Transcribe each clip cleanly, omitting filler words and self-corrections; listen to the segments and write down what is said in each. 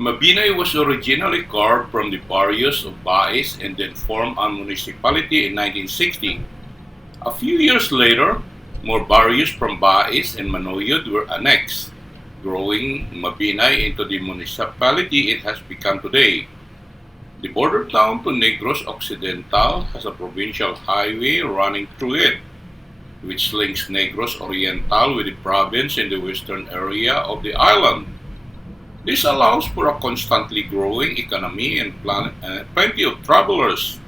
Mabinay was originally carved from the barrios of Baez and then formed a municipality in 1960. A few years later, more barrios from Baez and Manoyod were annexed, growing Mabinay into the municipality it has become today. The border town to Negros Occidental has a provincial highway running through it, which links Negros Oriental with the province in the western area of the island. This allows for a constantly growing economy and plenty of travelers.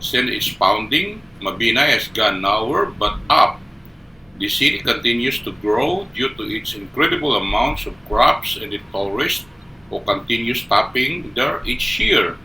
Since its founding, Mabinay has gone nowhere but up. The city continues to grow due to its incredible amounts of crops and the tourists who continue stopping there each year.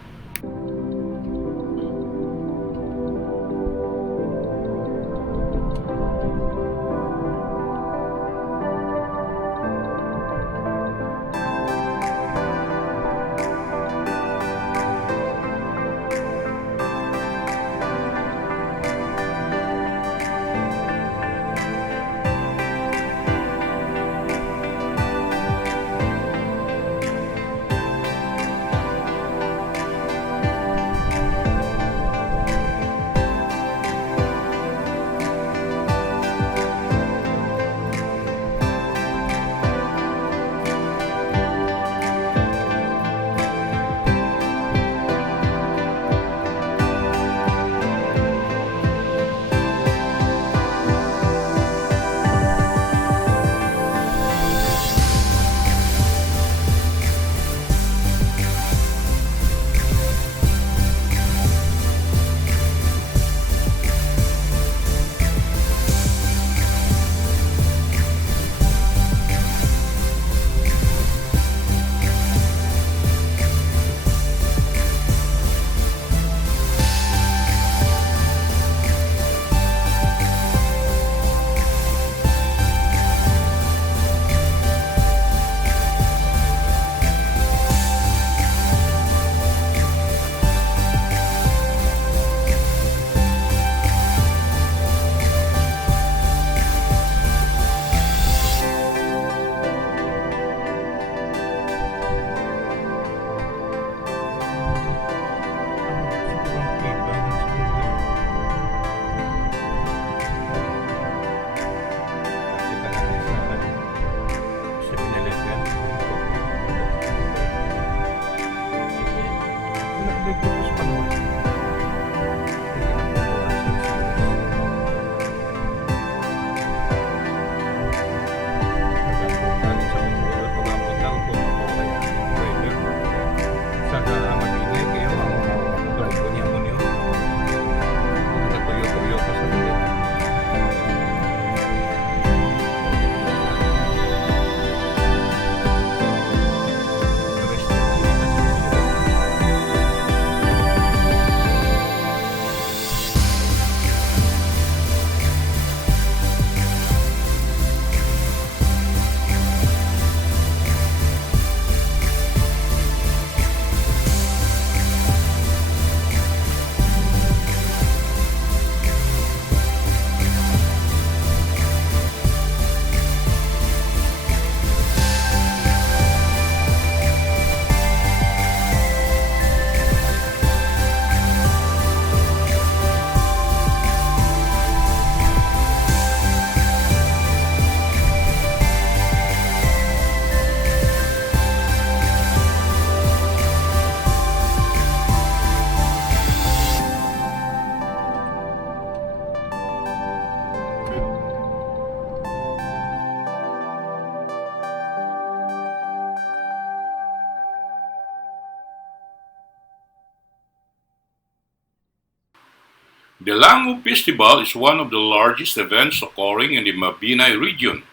The Lango Festival is one of the largest events occurring in the Mabinay region.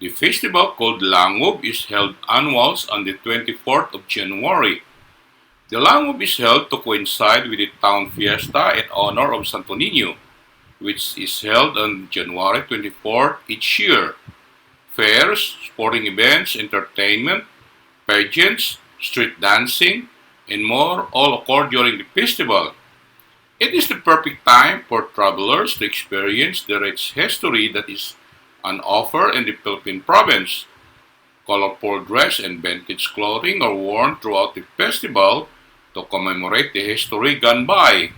The festival called Langob is held annually on the 24th of January. The Langob is held to coincide with the town fiesta in honor of Santo Niño, which is held on January 24th each year. Fairs, sporting events, entertainment, pageants, street dancing, and more all occur during the festival. It is the perfect time for travelers to experience the rich history that is on offer in the Philippine province. Colorful dress and vintage clothing are worn throughout the festival to commemorate the history gone by.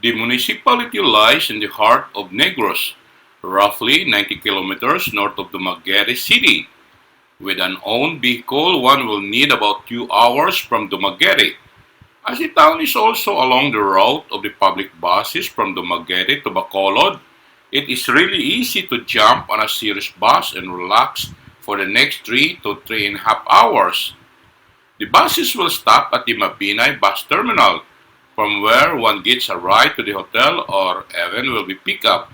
The municipality lies in the heart of Negros, roughly 90 kilometers north of Dumaguete City. With an owned vehicle, one will need about 2 hours from Dumaguete. As the town is also along the route of the public buses from Dumaguete to Bacolod, it is really easy to jump on a serious bus and relax for the next 3 to 3.5 hours. The buses will stop at the Mabinay bus terminal, from where one gets a ride to the hotel or even will be picked up.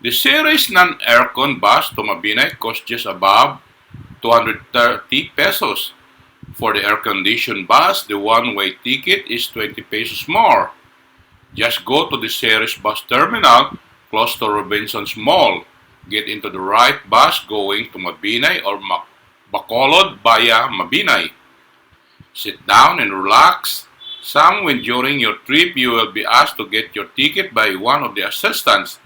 The series non-aircon bus to Mabinay costs just above 230 pesos. For the air-conditioned bus, the one-way ticket is 20 pesos more. Just go to the series bus terminal close to Robinson's Mall. Get into the right bus going to Mabinay or Bacolod via Mabinay. Sit down and relax. Some when during your trip you will be asked to get your ticket by one of the assistants.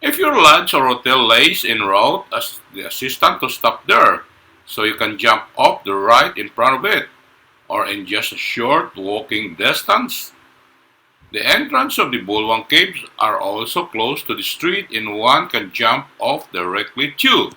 If your lodge or hotel lays en route, ask the assistant to stop there so you can jump off the right in front of it or in just a short walking distance. The entrance of the Bulwang Caves are also close to the street and one can jump off directly too.